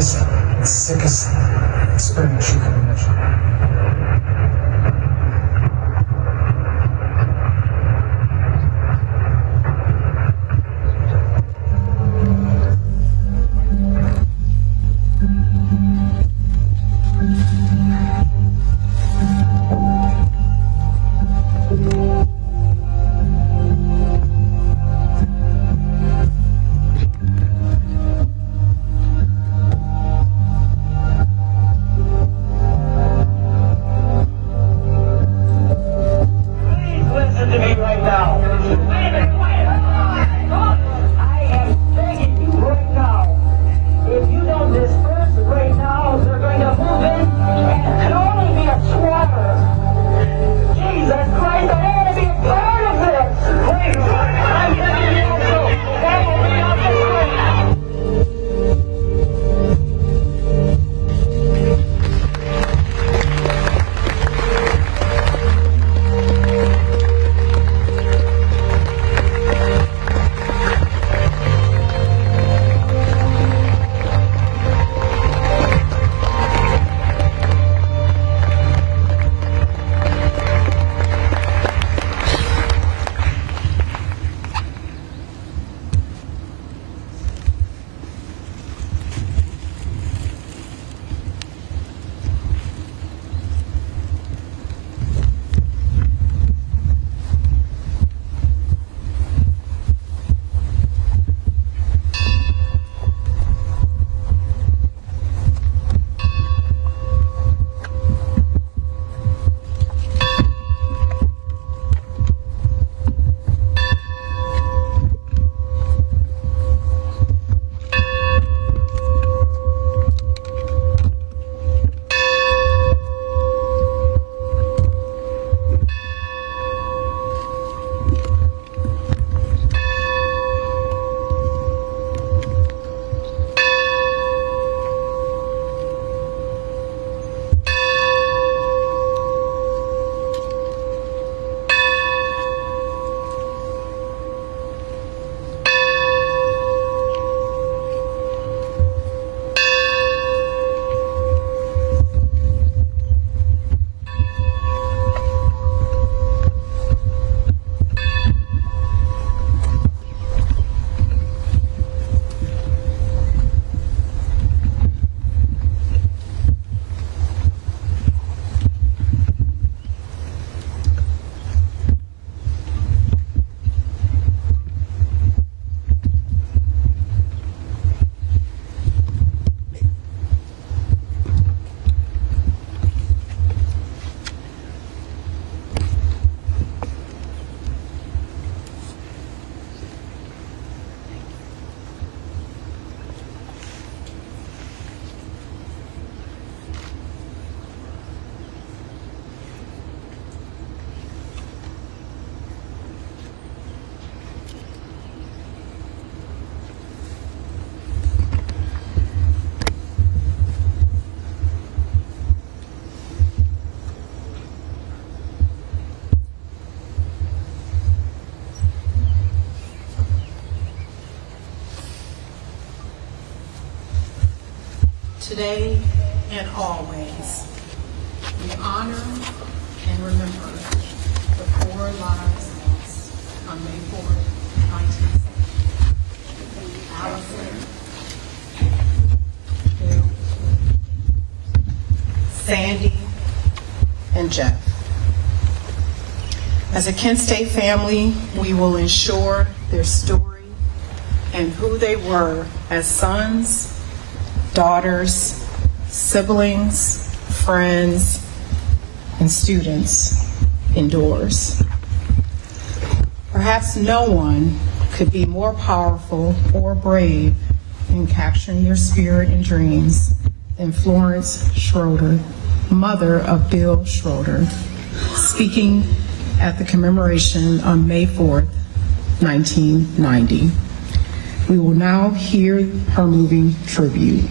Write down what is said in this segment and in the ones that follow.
greatest and sickest experience you can imagine. Today and always, we honor and remember the 4 lives lost on May 4th, 1970. Allison, Bill, Sandy, and Jeff. As a Kent State family, we will ensure their story and who they were as sons, daughters, siblings, friends, and students endures. Perhaps no one could be more powerful or brave in capturing your spirit and dreams than Florence Schroeder, mother of Bill Schroeder, speaking at the commemoration on May 4th, 1990. We will now hear her moving tribute.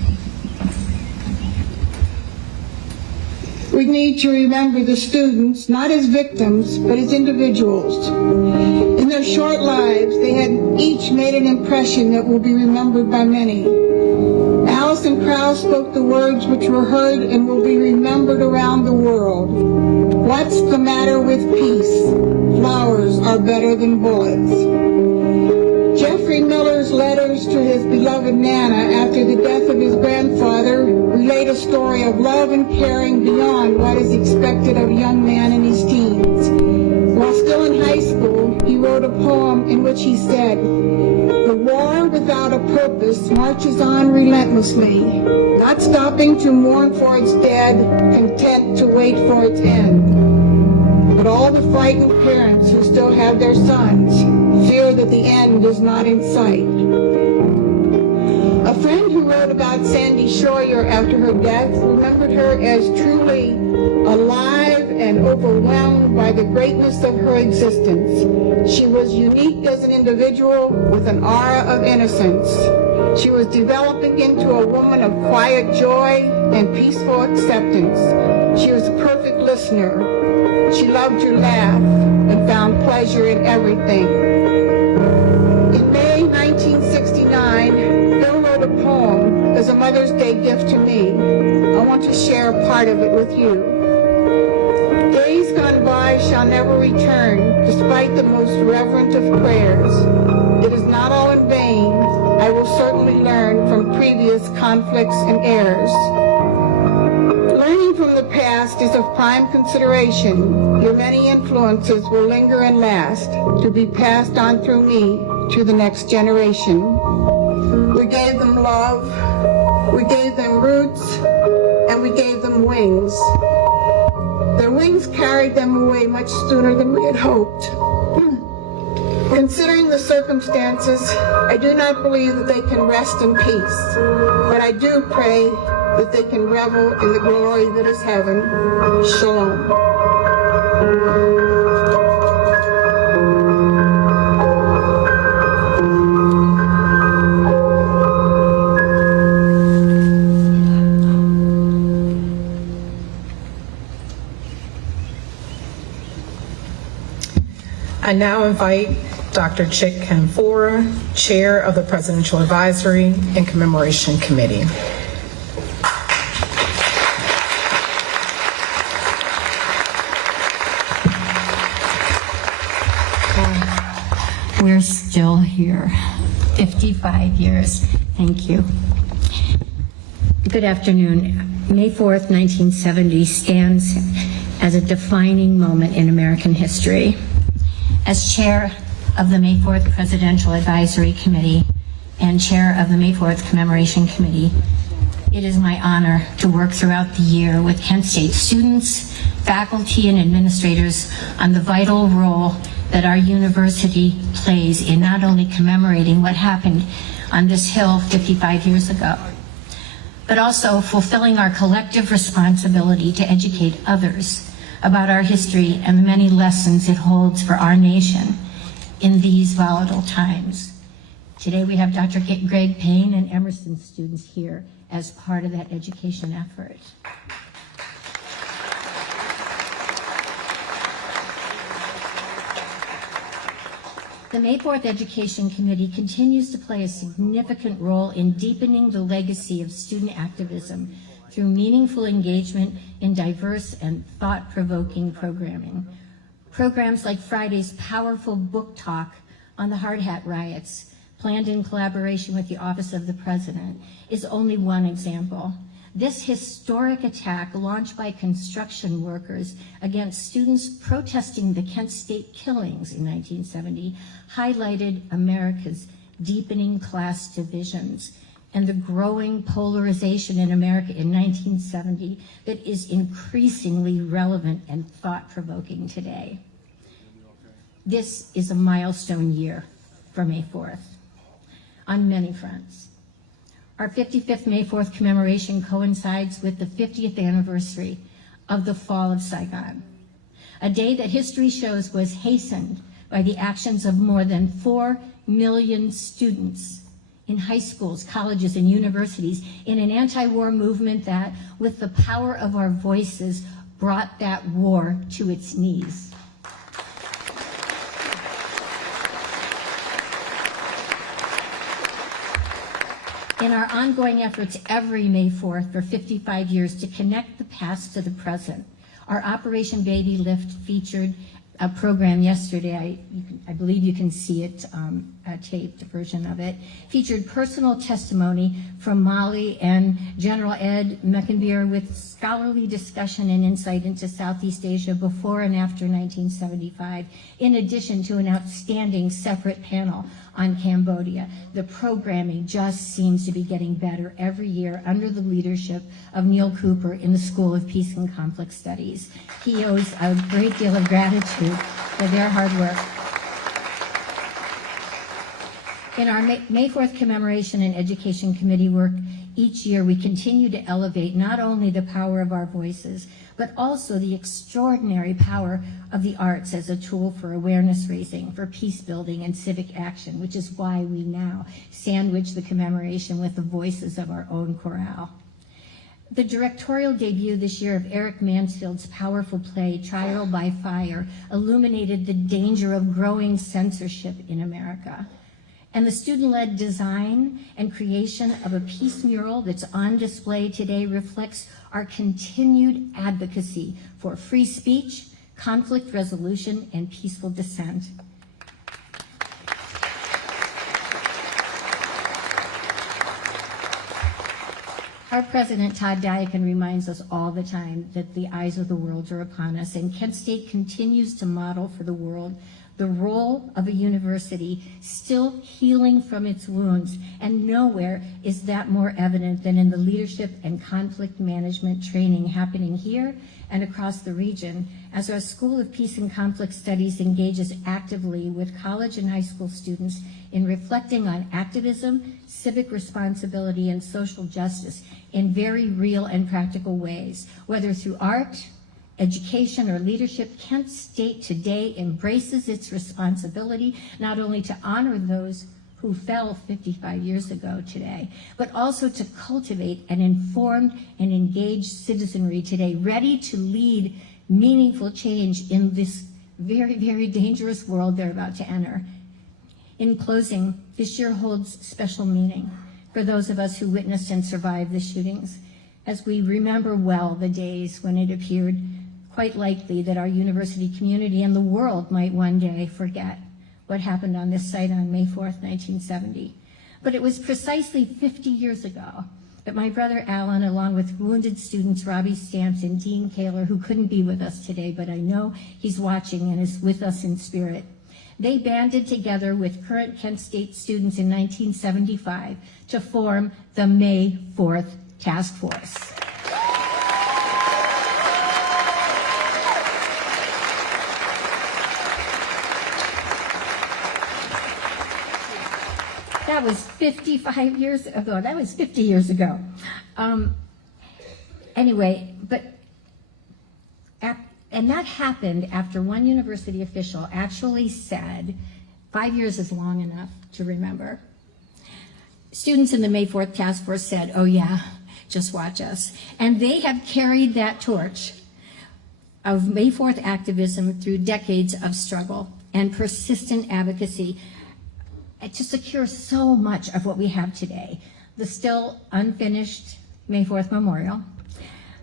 We need to remember the students not as victims, but as individuals. In their short lives, they had each made an impression that will be remembered by many. Allison Krause spoke the words which were heard and will be remembered around the world. What's the matter with peace? Flowers are better than bullets. Jeffrey Miller's letters to his beloved Nana after the death of his grandfather relate a story of love and caring beyond what is expected of a young man in his teens. While still in high school, he wrote a poem in which he said, "The war without a purpose marches on relentlessly, not stopping to mourn for its dead, content to wait for its end. But all the frightened parents who still have their sons fear that the end is not in sight." A friend who wrote about Sandy Schroyer after her death remembered her as truly alive and overwhelmed by the greatness of her existence. She was unique as an individual with an aura of innocence. She was developing into a woman of quiet joy and peaceful acceptance. She was a perfect listener. She loved to laugh and found pleasure in everything. In May 1969, Bill wrote a poem as a Mother's Day gift to me. I want to share a part of it with you. Days gone by shall never return, despite the most reverent of prayers. It is not all in vain. I will certainly learn from previous conflicts and errors. Learning from the past is of prime consideration. Your many influences will linger and last, to be passed on through me to the next generation. We gave them love, we gave them roots, and we gave them wings. Their wings carried them away much sooner than we had hoped. Considering the circumstances, I do not believe that they can rest in peace, but I do pray that they can revel in the glory that is heaven. Shalom. I now invite Dr. Chick Kamfora, Chair of the Presidential Advisory and Commemoration Committee. We're still here, 55 years. Thank you. Good afternoon. May 4th, 1970 stands as a defining moment in American history. As chair of the May 4th Presidential Advisory Committee and chair of the May 4th Commemoration Committee, it is my honor to work throughout the year with Kent State students, faculty, and administrators on the vital role that our university plays in not only commemorating what happened on this hill 55 years ago, but also fulfilling our collective responsibility to educate others about our history and the many lessons it holds for our nation in these volatile times. Today we have Dr. Greg Payne and Emerson students here as part of that education effort. The May 4th Education Committee continues to play a significant role in deepening the legacy of student activism through meaningful engagement in diverse and thought-provoking programming. Programs like Friday's powerful book talk on the Hard Hat riots, planned in collaboration with the Office of the President, is only one example. This historic attack, launched by construction workers against students protesting the Kent State killings in 1970, highlighted America's deepening class divisions and the growing polarization in America in 1970 that is increasingly relevant and thought-provoking today. This is a milestone year for May 4th on many fronts. Our 55th May 4th commemoration coincides with the 50th anniversary of the fall of Saigon, a day that history shows was hastened by the actions of more than 4 million students in high schools, colleges, and universities in an anti-war movement that, with the power of our voices, brought that war to its knees. In our ongoing efforts every May 4th for 55 years to connect the past to the present, our Operation Baby Lift featured a program yesterday, I believe you can see it, a taped version of it, featured personal testimony from Molly and General Ed Meckenbeer with scholarly discussion and insight into Southeast Asia before and after 1975, in addition to an outstanding separate panel on Cambodia. The programming just seems to be getting better every year under the leadership of Neil Cooper in the School of Peace and Conflict Studies. He owes a great deal of gratitude for their hard work. In our May 4th Commemoration and Education Committee work each year, we continue to elevate not only the power of our voices, but also the extraordinary power of the arts as a tool for awareness raising, for peace building and civic action, which is why we now sandwich the commemoration with the voices of our own chorale. The directorial debut this year of Eric Mansfield's powerful play, Trial by Fire, illuminated the danger of growing censorship in America. And the student-led design and creation of a peace mural that's on display today reflects our continued advocacy for free speech, conflict resolution, and peaceful dissent. Our president, Todd Diakin, reminds us all the time that the eyes of the world are upon us, and Kent State continues to model for the world the role of a university still healing from its wounds, and nowhere is that more evident than in the leadership and conflict management training happening here and across the region, as our School of Peace and Conflict Studies engages actively with college and high school students in reflecting on activism, civic responsibility, and social justice in very real and practical ways, whether through art, education, or leadership. Kent State today embraces its responsibility not only to honor those who fell 55 years ago today, but also to cultivate an informed and engaged citizenry today, ready to lead meaningful change in this very, very dangerous world they're about to enter. In closing, this year holds special meaning for those of us who witnessed and survived the shootings, as we remember well the days when it appeared quite likely that our university community and the world might one day forget what happened on this site on May 4th, 1970. But it was precisely 50 years ago that my brother Alan, along with wounded students Robbie Stamps and Dean Kaler, who couldn't be with us today, but I know he's watching and is with us in spirit, they banded together with current Kent State students in 1975 to form the May 4th Task Force. That was 55 years ago. That was 50 years ago. Anyway, and that happened after one university official actually said, 5 years is long enough to remember. Students in the May 4th Task Force said, oh yeah, just watch us. And they have carried that torch of May 4th activism through decades of struggle and persistent advocacy to secure so much of what we have today. The still unfinished May 4th Memorial,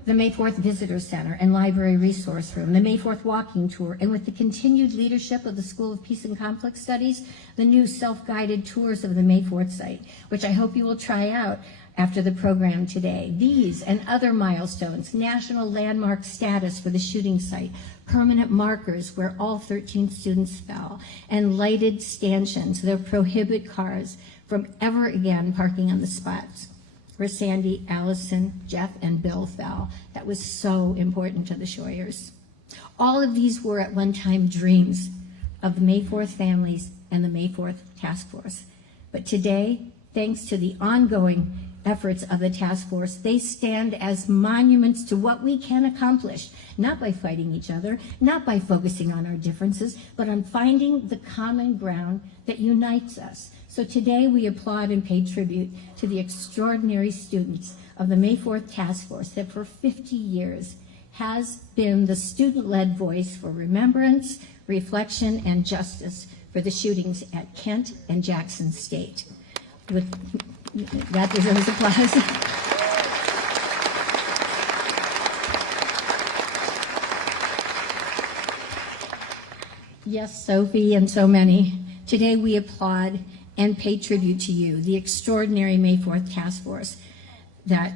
the May 4th Visitor Center and Library Resource Room, the May 4th Walking Tour, and with the continued leadership of the School of Peace and Conflict Studies, the new self-guided tours of the May 4th site, which I hope you will try out after the program today. These and other milestones, national landmark status for the shooting site, permanent markers where all 13 students fell, and lighted stanchions that prohibit cars from ever again parking on the spots where Sandy, Allison, Jeff, and Bill fell. That was so important to the Shoyers. All of these were at one time dreams of the May 4th families and the May 4th Task Force. But today, thanks to the ongoing efforts of the task force, they stand as monuments to what we can accomplish, not by fighting each other, not by focusing on our differences, but on finding the common ground that unites us. So today we applaud and pay tribute to the extraordinary students of the May 4th Task Force that for 50 years has been the student-led voice for remembrance, reflection, and justice for the shootings at Kent and Jackson State. That deserves applause. Yes, Sophie and so many. Today we applaud and pay tribute to you, the extraordinary May 4th Task Force that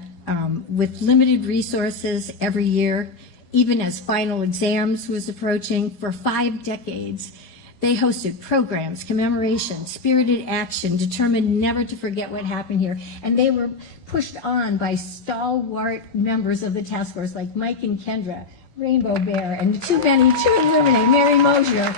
with limited resources every year, even as final exams was approaching, for 5 decades, they hosted programs, commemoration, spirited action, determined never to forget what happened here. And they were pushed on by stalwart members of the task force like Mike and Kendra, Rainbow Bear, and too many to eliminate, Mary Mosier.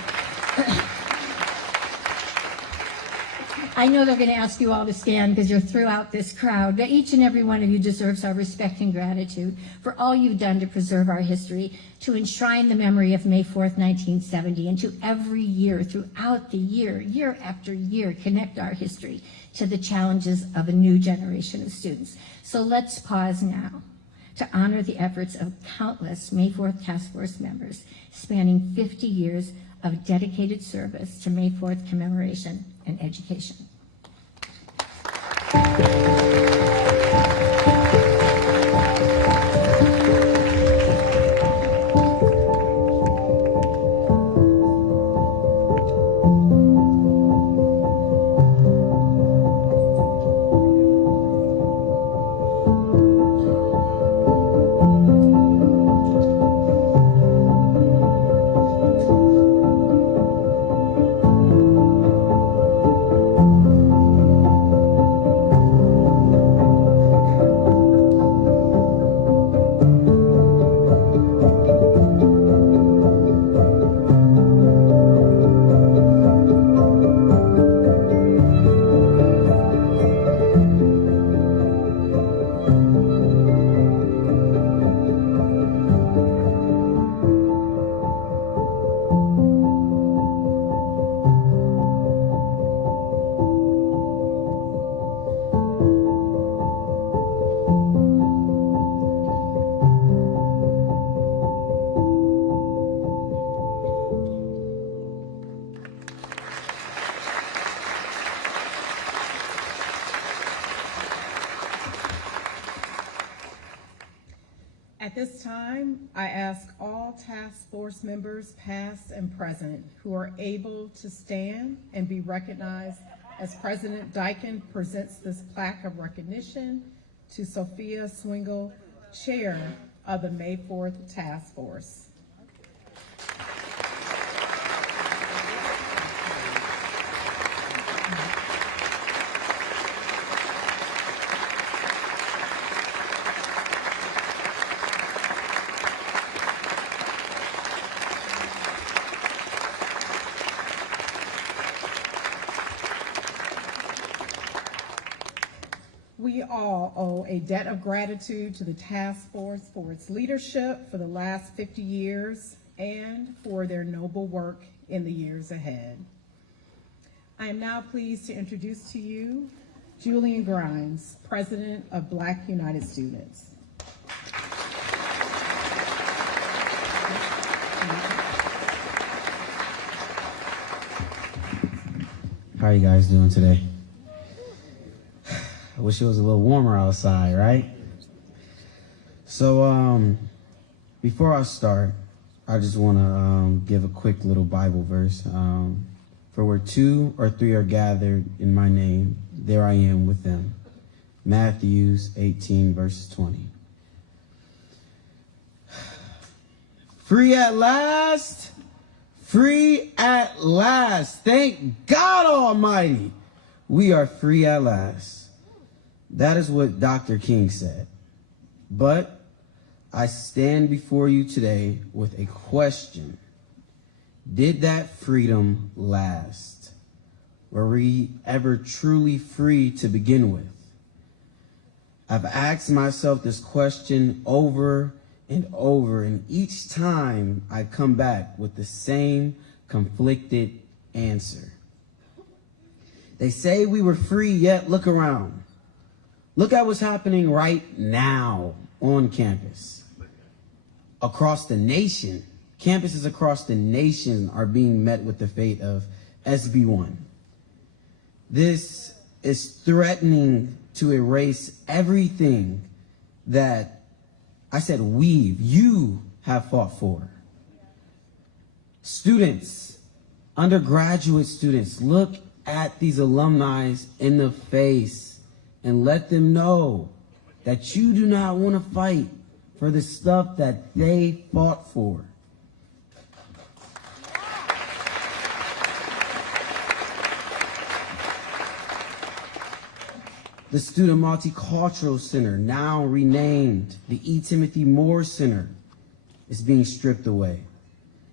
I know they're going to ask you all to stand because you're throughout this crowd, but each and every one of you deserves our respect and gratitude for all you've done to preserve our history, to enshrine the memory of May 4th, 1970, and to every year, throughout the year, year after year, connect our history to the challenges of a new generation of students. So let's pause now to honor the efforts of countless May 4th Task Force members spanning 50 years of dedicated service to May 4th commemoration and education. At this time, I ask all task force members, past and present, who are able to stand and be recognized as President Dykon presents this plaque of recognition to Sophia Swingle, Chair of the May 4th Task Force. We all owe a debt of gratitude to the task force for its leadership for the last 50 years and for their noble work in the years ahead. I am now pleased to introduce to you Julian Grimes, President of Black United Students. How are you guys doing today? I wish it was a little warmer outside, right? So, before I start, I just want to give a quick little Bible verse. For where 2 or 3 are gathered in my name, there I am with them. Matthew 18, verses 20. Free at last! Free at last! Thank God Almighty! We are free at last. That is what Dr. King said. But I stand before you today with a question. Did that freedom last? Were we ever truly free to begin with? I've asked myself this question over and over, and each time I come back with the same conflicted answer. They say we were free, yet look around. Look at what's happening right now on campus. Across the nation, campuses across the nation are being met with the fate of SB1. This is threatening to erase everything that you have fought for. Students, undergraduate students, look at these alumni in the face and let them know that you do not want to fight for the stuff that they fought for. The Student Multicultural Center, now renamed the E. Timothy Moore Center, is being stripped away.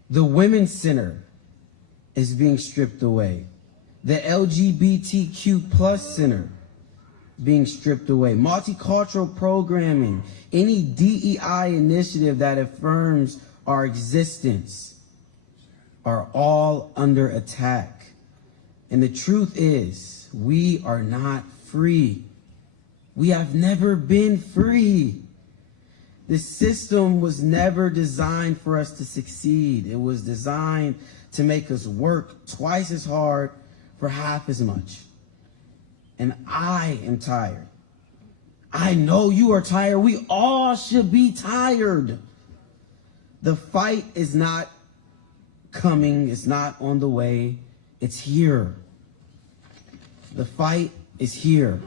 The Women's Center is being stripped away. The LGBTQ plus Center being stripped away. Multicultural programming, any DEI initiative that affirms our existence are all under attack. And the truth is, we are not free. We have never been free. This system was never designed for us to succeed. It was designed to make us work twice as hard for half as much. And I am tired. I know you are tired. We all should be tired. The fight is not coming. It's not on the way. It's here. The fight is here.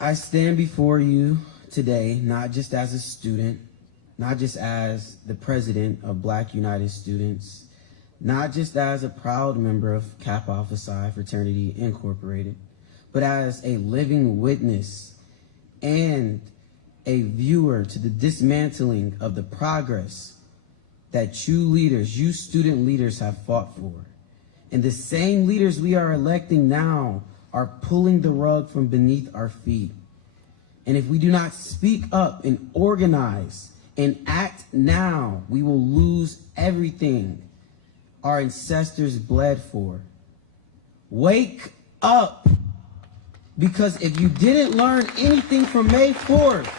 I stand before you today, not just as a student, not just as the president of Black United Students, not just as a proud member of Kappa Alpha Psi Fraternity Incorporated, but as a living witness and a viewer to the dismantling of the progress that you leaders, you student leaders, have fought for. And the same leaders we are electing now are pulling the rug from beneath our feet. And if we do not speak up and organize and act now, we will lose everything our ancestors bled for. Wake up, because if you didn't learn anything from May 4th,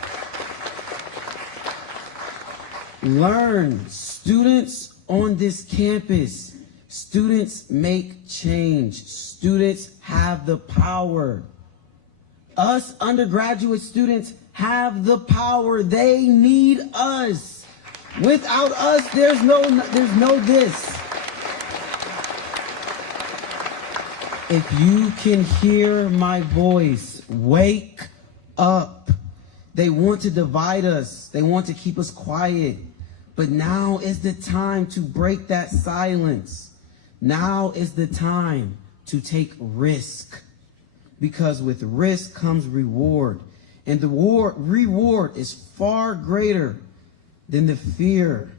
learn. Students on this campus, students make change. Students have the power. Us undergraduate students have the power. They need us. Without us, there's no this. If you can hear my voice, wake up. They want to divide us. They want to keep us quiet. But now is the time to break that silence. Now is the time to take risk. Because with risk comes reward. And the reward is far greater than the fear.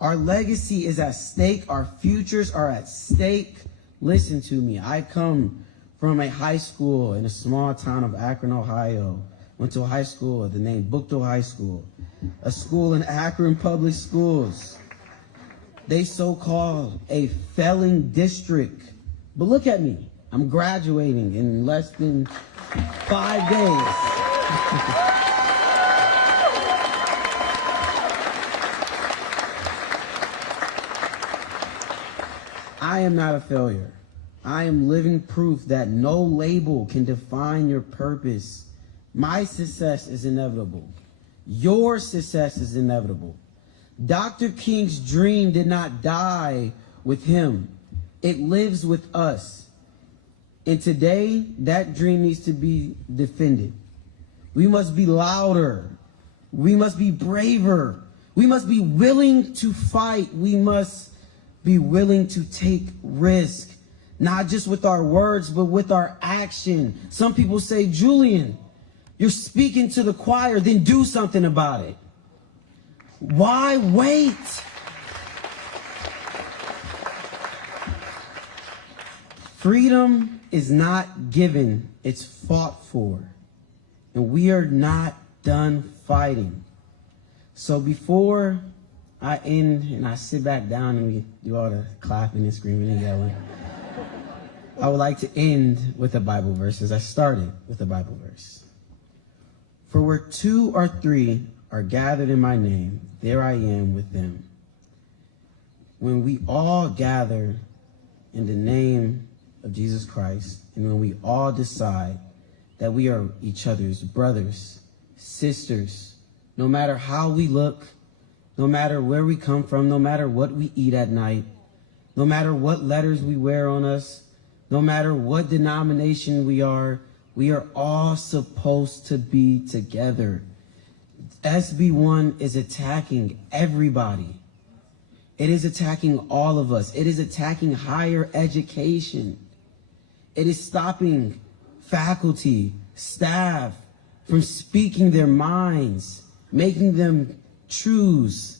Our legacy is at stake. Our futures are at stake. Listen to me. I come from a high school in a small town of Akron, Ohio. Went to a high school with the name Bookto High School. A school in Akron Public Schools. They so-called a failing district. But look at me. I'm graduating in less than 5 days. I am not a failure. I am living proof that no label can define your purpose. My success is inevitable. Your success is inevitable. Dr. King's dream did not die with him. It lives with us. And today, that dream needs to be defended. We must be louder. We must be braver. We must be willing to fight. We must be willing to take risk, not just with our words, but with our action. Some people say, Julian, you're speaking to the choir, then do something about it. Why wait? Freedom is not given, it's fought for. And we are not done fighting. So before I end and I sit back down and we do all the clapping and screaming and yelling, I would like to end with a Bible verse, as I started with a Bible verse. For where 2 or 3 are gathered in my name, there I am with them. When we all gather in the name of Jesus Christ, and when we all decide that we are each other's brothers, sisters, no matter how we look, no matter where we come from, no matter what we eat at night, no matter what letters we wear on us, no matter what denomination we are all supposed to be together. SB1 is attacking everybody. It is attacking all of us. It is attacking higher education. It is stopping faculty, staff from speaking their minds, making them choose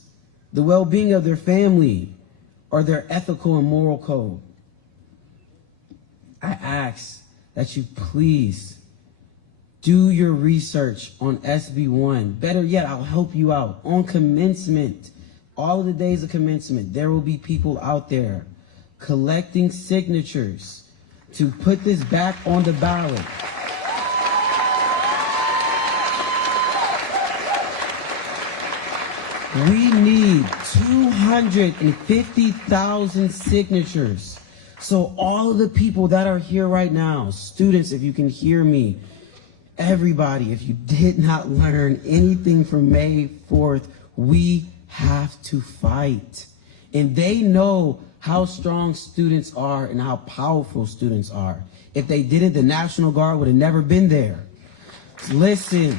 the well-being of their family or their ethical and moral code. I ask that you please do your research on SB1. Better yet, I'll help you out. On commencement, all of the days of commencement, there will be people out there collecting signatures to put this back on the ballot. We need 250,000 signatures. So all of the people that are here right now, students, if you can hear me, everybody, if you did not learn anything from May 4th, we have to fight. And they know how strong students are and how powerful students are. If they didn't, the National Guard would have never been there. Listen,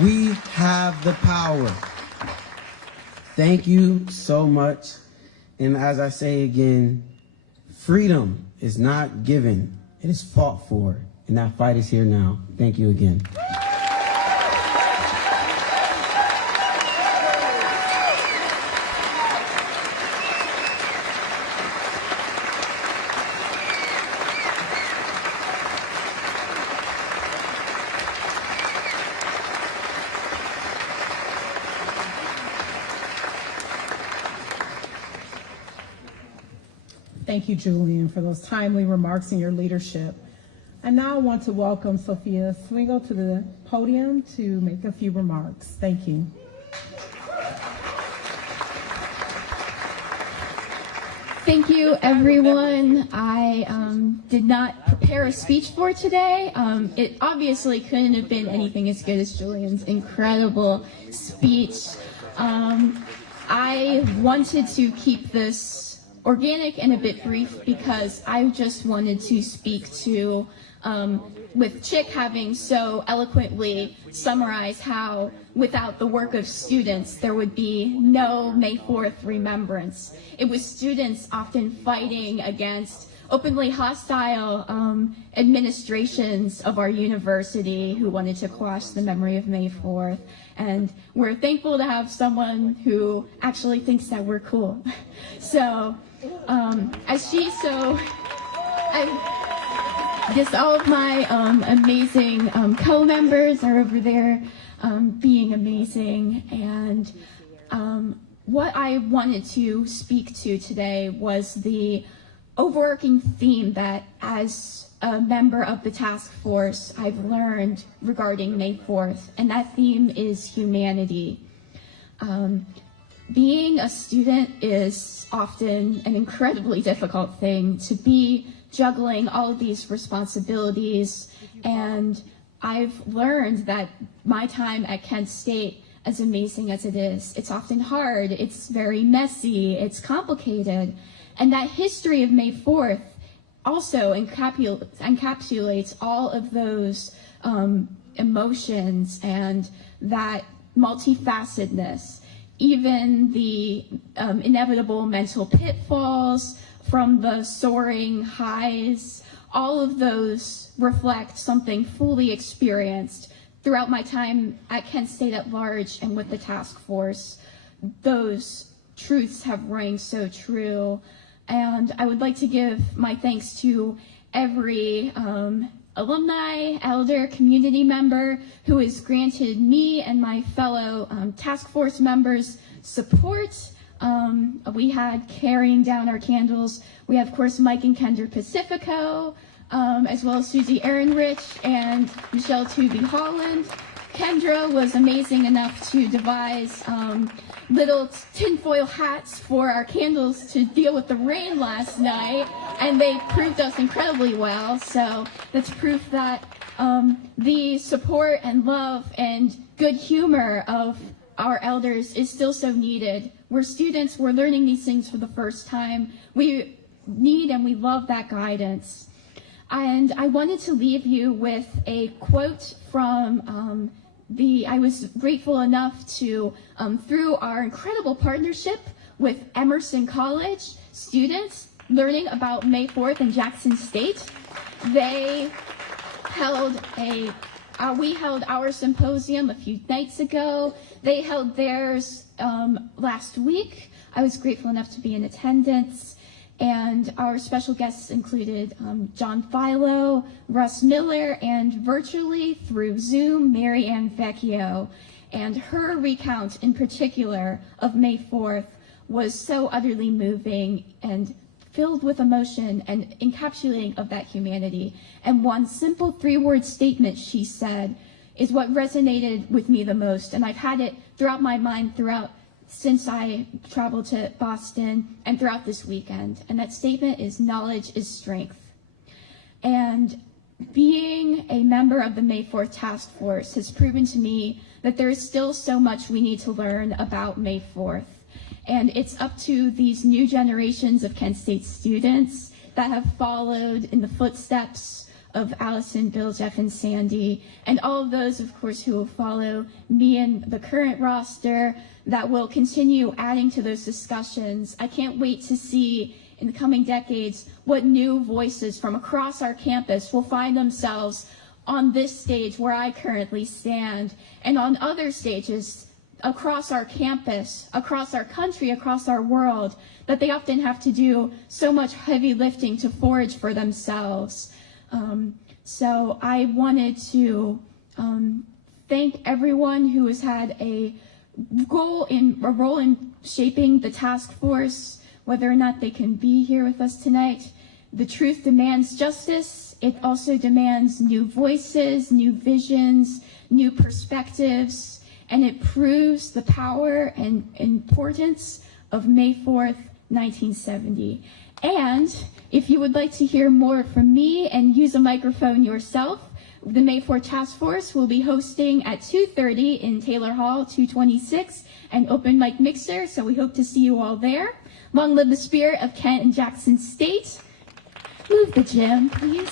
we have the power. Thank you so much. And as I say again, freedom is not given, it is fought for. And that fight is here now. Thank you again. Thank you, Julian, for those timely remarks and your leadership. I now want to welcome Sophia Swingle to the podium to make a few remarks. Thank you. Thank you, everyone. I did not prepare a speech for today. It obviously couldn't have been anything as good as Julian's incredible speech. I wanted to keep this organic and a bit brief because I just wanted to speak to, with Chick having so eloquently summarized how without the work of students, there would be no May 4th remembrance. It was students often fighting against openly hostile administrations of our university who wanted to quash the memory of May 4th. And we're thankful to have someone who actually thinks that we're cool. So, just all of my amazing co-members are over there being amazing. And what I wanted to speak to today was the overarching theme that as a member of the task force I've learned regarding May 4th, and that theme is humanity. Being a student is often an incredibly difficult thing to be juggling all of these responsibilities, and I've learned that my time at Kent State, as amazing as it is, it's often hard, it's very messy, it's complicated, and that history of May 4th also encapsulates all of those emotions and that multifacetedness, even the inevitable mental pitfalls from the soaring highs. All of those reflect something fully experienced throughout my time at Kent State at large and with the task force. Those truths have rang so true. And I would like to give my thanks to every alumni, elder, community member who has granted me and my fellow task force members support. We had carrying down our candles. We have, of course, Mike and Kendra Pacifico, as well as Susie Ehrenrich and Michelle Tooby Holland. Kendra was amazing enough to devise little tinfoil hats for our candles to deal with the rain last night, and they proved us incredibly well. So that's proof that the support and love and good humor of our elders is still so needed. We're students, we're learning these things for the first time. We need and we love that guidance. And I wanted to leave you with a quote from I was grateful enough to, through our incredible partnership with Emerson College students learning about May 4th in Jackson State, they held we held our symposium a few nights ago. They held theirs last week. I was grateful enough to be in attendance. And our special guests included John Philo, Russ Miller, and virtually through Zoom, Mary Ann Vecchio. And her recount in particular of May 4th was so utterly moving and filled with emotion and encapsulating of that humanity. And one simple 3-word statement she said is what resonated with me the most. And I've had it throughout my mind since I traveled to Boston and throughout this weekend. And that statement is, knowledge is strength. And being a member of the May 4th Task Force has proven to me that there is still so much we need to learn about May 4th. And it's up to these new generations of Kent State students that have followed in the footsteps of Allison, Bill, Jeff, and Sandy, and all of those, of course, who will follow me and the current roster that will continue adding to those discussions. I can't wait to see in the coming decades what new voices from across our campus will find themselves on this stage where I currently stand, and on other stages across our campus, across our country, across our world, that they often have to do so much heavy lifting to forage for themselves. So I wanted to thank everyone who has had a role in shaping the task force, whether or not they can be here with us tonight. The truth demands justice. It also demands new voices, new visions, new perspectives, and it proves the power and importance of May 4th, 1970. And if you would like to hear more from me and use a microphone yourself, the May 4th Task Force will be hosting at 2:30 in Taylor Hall 226, an open mic mixer, so we hope to see you all there. Long live the spirit of Kent and Jackson State. Move the gym, please.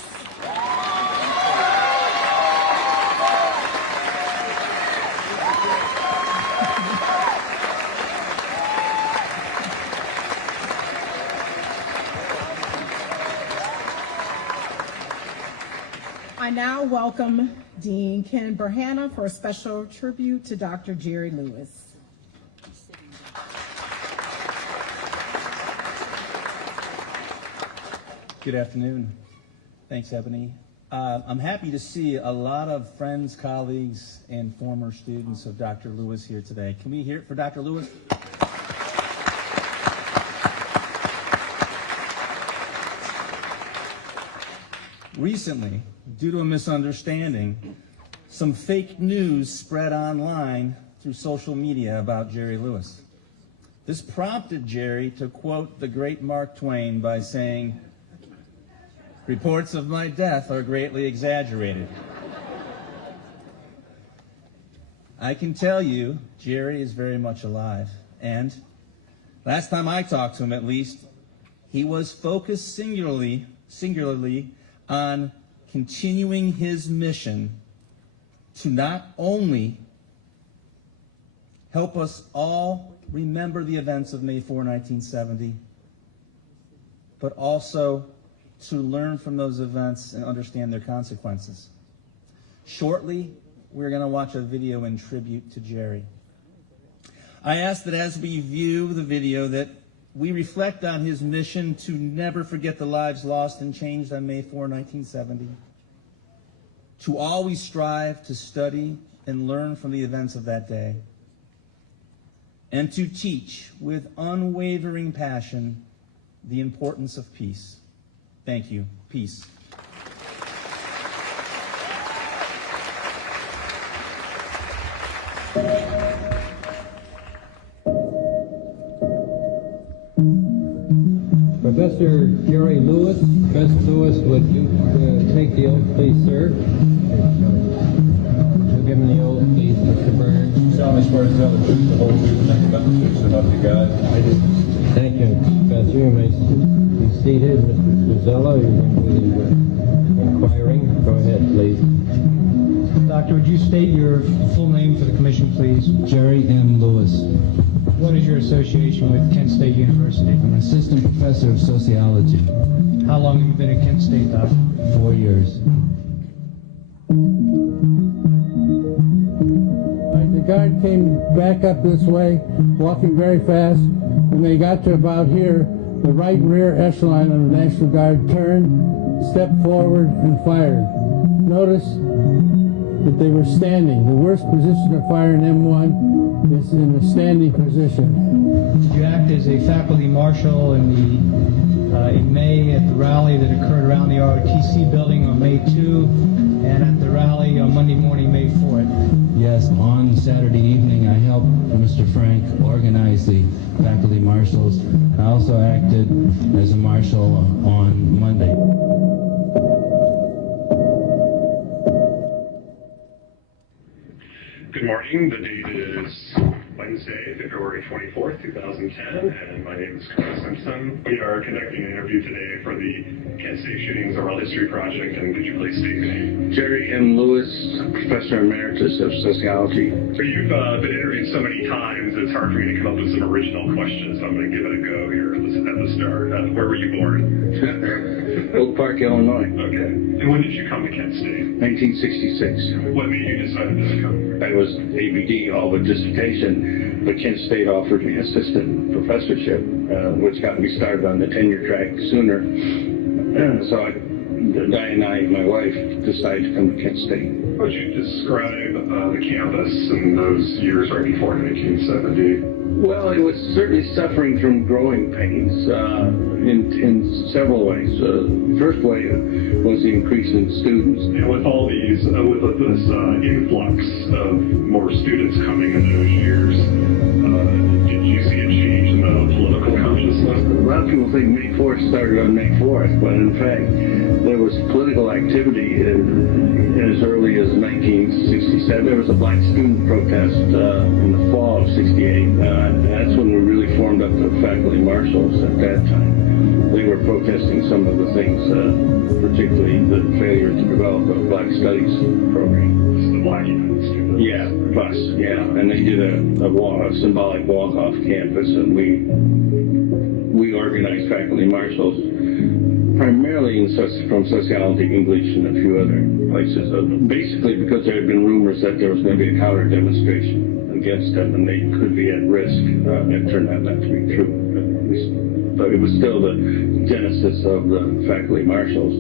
I now welcome Dean Ken Berhana for a special tribute to Dr. Jerry Lewis. Good afternoon. Thanks, Ebony. I'm happy to see a lot of friends, colleagues, and former students of Dr. Lewis here today. Can we hear it for Dr. Lewis? Recently, due to a misunderstanding, some fake news spread online through social media about Jerry Lewis. This prompted Jerry to quote the great Mark Twain by saying, "Reports of my death are greatly exaggerated." I can tell you, Jerry is very much alive. And last time I talked to him, at least, he was focused singularly on continuing his mission to not only help us all remember the events of May 4, 1970, but also to learn from those events and understand their consequences. Shortly, we're going to watch a video in tribute to Jerry. I ask that as we view the video that we reflect on his mission to never forget the lives lost and changed on May 4, 1970, to always strive to study and learn from the events of that day, and to teach with unwavering passion the importance of peace. Thank you. Peace. Professor Jerry Lewis. Professor Lewis, would you take the oath, please, sir? We'll give him the oath, please, Mr. Burns. Solemnly swear to tell the truth, the whole truth, and nothing but the truth, so help you God. I do. Thank you, Professor. You may be seated. Mr. Suzella, you're going to be inquiring. Go ahead, please. Doctor, would you state your full name for the commission, please? Jerry M. Lewis. What is your association with Kent State University? I'm an assistant professor of sociology. How long have you been at Kent State, Doctor? 4 years. The guard came back up this way, walking very fast. When they got to about here, the right rear echelon of the National Guard turned, stepped forward, and fired. Notice that they were standing. The worst position to fire an M1 is in a standing position. Did you act as a faculty marshal in May at the rally that occurred around the ROTC building on May 2 and at the rally on Monday morning, May 4th? Yes, on Saturday evening I helped Mr. Frank organize the faculty marshals. I also acted as a marshal on Monday. Good morning. The date is Wednesday, February 24th, 2010, and my name is Carl Simpson. We are conducting an interview today for the Kent State Shootings Oral History Project, and could you please state your name? Jerry M. Lewis, Professor Emeritus of Sociology. You've been interviewed so many times, it's hard for me to come up with some original questions, so I'm going to give it a go here at the start. Where were you born? Oak Park, Illinois. Okay. And when did you come to Kent State? 1966. What made you decide to come? I was ABD, all but dissertation, but Kent State offered me assistant professorship, which got me started on the tenure track sooner. So Di and I, my wife, decided to come to Kent State. Would you describe the campus in those years right before 1970? Well, it was certainly suffering from growing pains in several ways. First way was the increase in students. And with all these, with this influx of more students coming in those years, did you see a change in the political consciousness? A lot of people think May 4th started on May 4th, but in fact, there was political activity as early as 1967. There was a black student protest in the fall of '68. That's when we really formed up the faculty marshals at that time. They were protesting some of the things, particularly the failure to develop a Black Studies program. The Black students? Yeah, bus, yeah. And they did a symbolic walk off campus, and we organized faculty marshals, primarily from sociology, English, and a few other places. Basically because there had been rumors that there was going to be a counter demonstration against them and they could be at risk. It turned out not to be true. But it was still the genesis of the faculty marshals.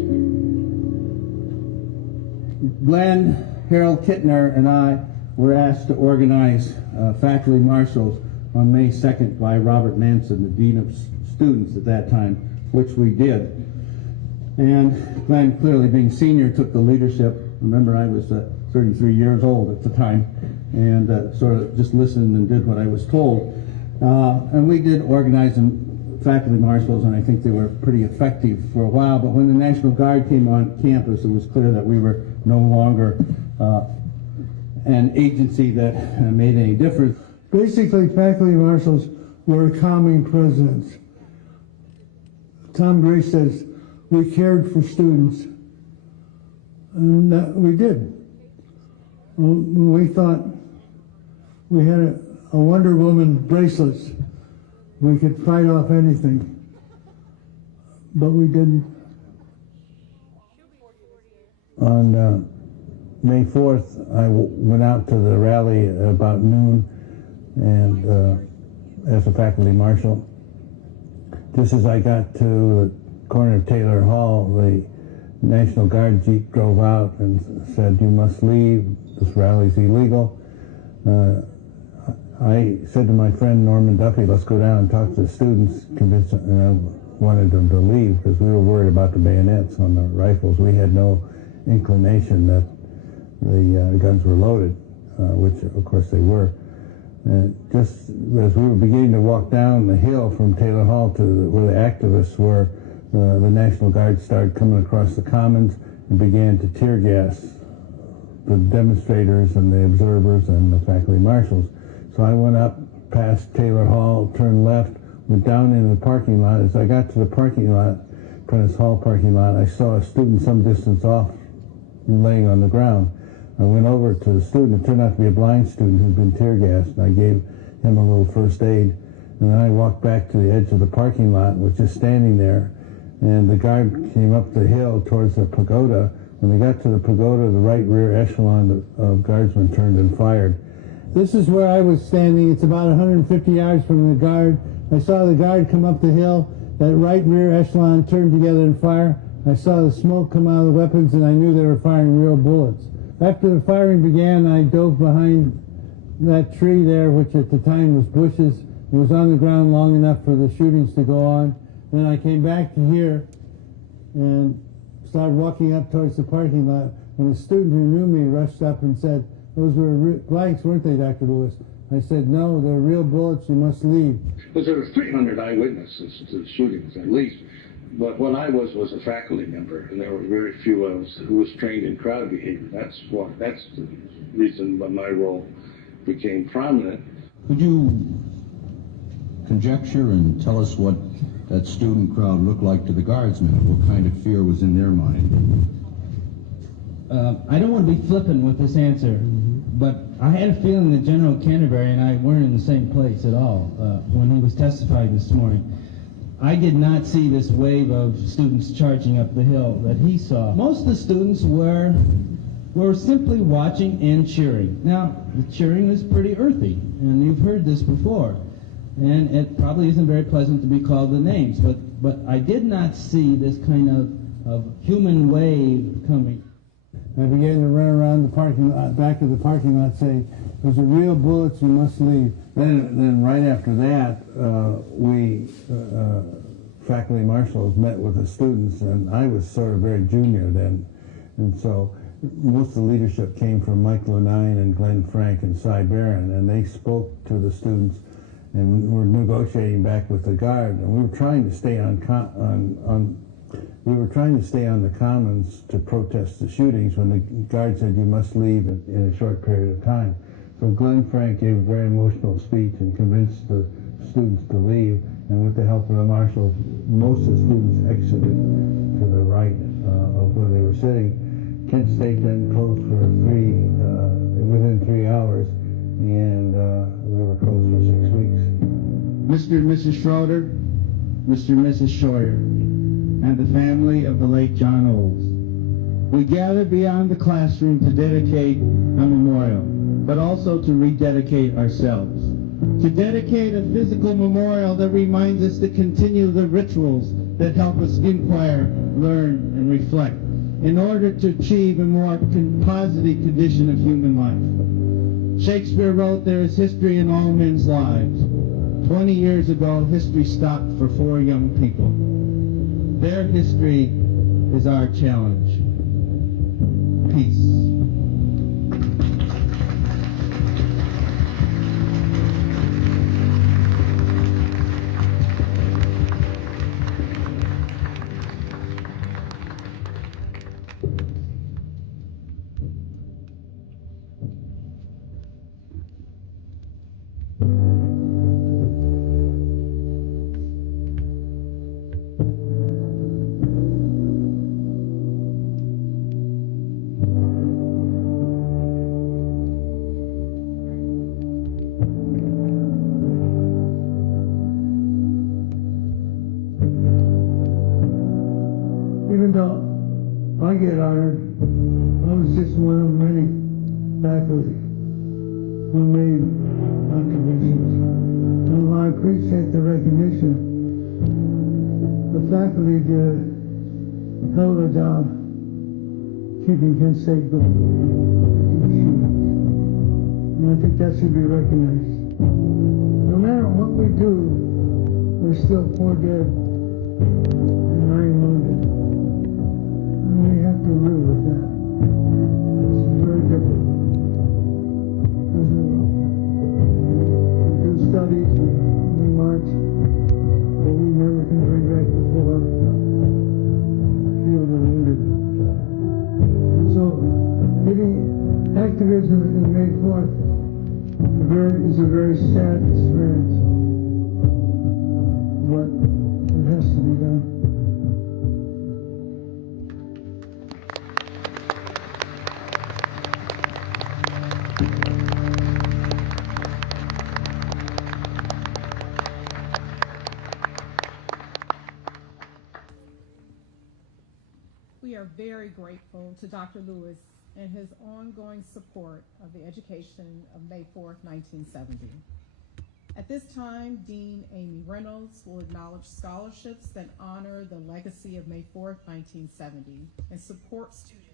Glenn, Harold Kittner, and I were asked to organize faculty marshals on May 2nd by Robert Manson, the Dean of Students at that time, which we did. And Glenn, clearly being senior, took the leadership. Remember, I was 33 years old at the time, and sort of just listened and did what I was told. And we did organize faculty marshals, and I think they were pretty effective for a while. But when the National Guard came on campus, it was clear that we were no longer an agency that made any difference. Basically, faculty marshals were calming presence. Tom Gray says, we cared for students, and we did. We thought we had a Wonder Woman bracelets. We could fight off anything, but we didn't. On May 4th, I went out to the rally about noon, and as a faculty marshal. Just as I got to the corner of Taylor Hall, the National Guard Jeep drove out and said, "You must leave, this rally's illegal." I said to my friend Norman Duffy, "Let's go down and talk to the students," convinced them, and I wanted them to leave because we were worried about the bayonets on the rifles. We had no inclination that the guns were loaded. which of course they were. And just as we were beginning to walk down the hill from Taylor Hall to where the activists were, the National Guard started coming across the commons and began to tear gas the demonstrators and the observers and the faculty marshals. So I went up past Taylor Hall, turned left, went down into the parking lot. As I got to the parking lot, Prentice Hall parking lot, I saw a student some distance off laying on the ground. I went over to the student. It turned out to be a blind student who'd been tear gassed, and I gave him a little first aid. And then I walked back to the edge of the parking lot and was just standing there. And the guard came up the hill towards the pagoda. When they got to the pagoda, the right rear echelon of guardsmen turned and fired. This is where I was standing. It's about 150 yards from the guard. I saw the guard come up the hill. That right rear echelon turned together and fire. I saw the smoke come out of the weapons, and I knew they were firing real bullets. After the firing began, I dove behind that tree there, which at the time was bushes. It was on the ground long enough for the shootings to go on. Then I came back to here and started walking up towards the parking lot, and a student who knew me rushed up and said, "Those were blanks, weren't they, Dr. Lewis?" I said, "No, they're real bullets, you must leave." Because there were 300 eyewitnesses to the shootings, at least. But what I was a faculty member, and there were very few of us who was trained in crowd behavior. That's the reason why my role became prominent. Could you conjecture and tell us what that student crowd looked like to the guardsmen? What kind of fear was in their mind? I don't want to be flippant with this answer, but I had a feeling that General Canterbury and I weren't in the same place at all when he was testifying this morning. I did not see this wave of students charging up the hill that he saw. Most of the students were simply watching and cheering. Now, the cheering is pretty earthy, and you've heard this before, and it probably isn't very pleasant to be called the names, but I did not see this kind of human wave coming. I began to run around the parking lot, back of the parking lot, saying, "Those are real bullets, you must leave." Then right after that, we faculty marshals met with the students, and I was sort of very junior then, and so most of the leadership came from Mike Lunine and Glenn Frank and Cy Barron, and they spoke to the students, and were negotiating back with the guard, and we were trying to stay on the commons to protest the shootings when the guard said you must leave in a short period of time. So Glenn Frank gave a very emotional speech and convinced the students to leave, and with the help of the marshals, most of the students exited to the right of where they were sitting. Kent State then closed for within 3 hours, and we were closed for 6 weeks. Mr. and Mrs. Schroeder, Mr. and Mrs. Scheuer, and the family of the late John Olds. We gather beyond the classroom to dedicate a memorial, but also to rededicate ourselves. To dedicate a physical memorial that reminds us to continue the rituals that help us inquire, learn, and reflect in order to achieve a more positive condition of human life. Shakespeare wrote, "There is history in all men's lives." 20 years ago, history stopped for 4 young people. Their history is our challenge. Peace. Even though I get honored, I was just one of many faculty who made contributions. And while I appreciate the recognition, the faculty did a hell of a job keeping Kent State going. And I think that should be recognized. No matter what we do, there's still 4 dead and 9 wounded. And we have to live with that. It's very difficult. activism in May 4th is a very sad experience, but it has to be done. We are very grateful to Dr. Lewis and his ongoing support of the education of May 4th, 1970. At this time, Dean Amy Reynolds will acknowledge scholarships that honor the legacy of May 4th, 1970 and support students